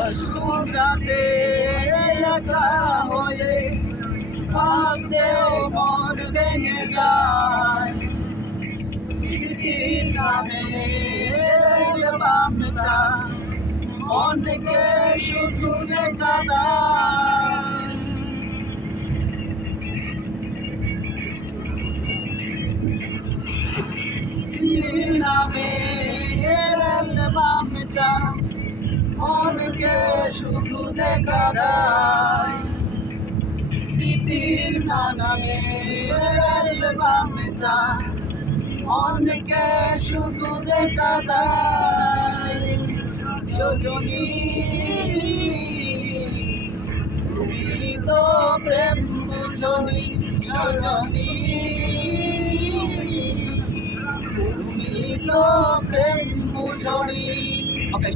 অসুরাতে একা হয়ে মন ভেঙে যায়। স্মৃতির নামে বামটা মনকে শুধু যে কাদায় নামে বামটা মনকে শুধু যে কাদায় স্মৃতির নামে বামটা মনকে শুধু যে কাদায় সজনী, তুমি তো প্রেম বুঝনি সজনী। প্রেম বুঝনি। ওকে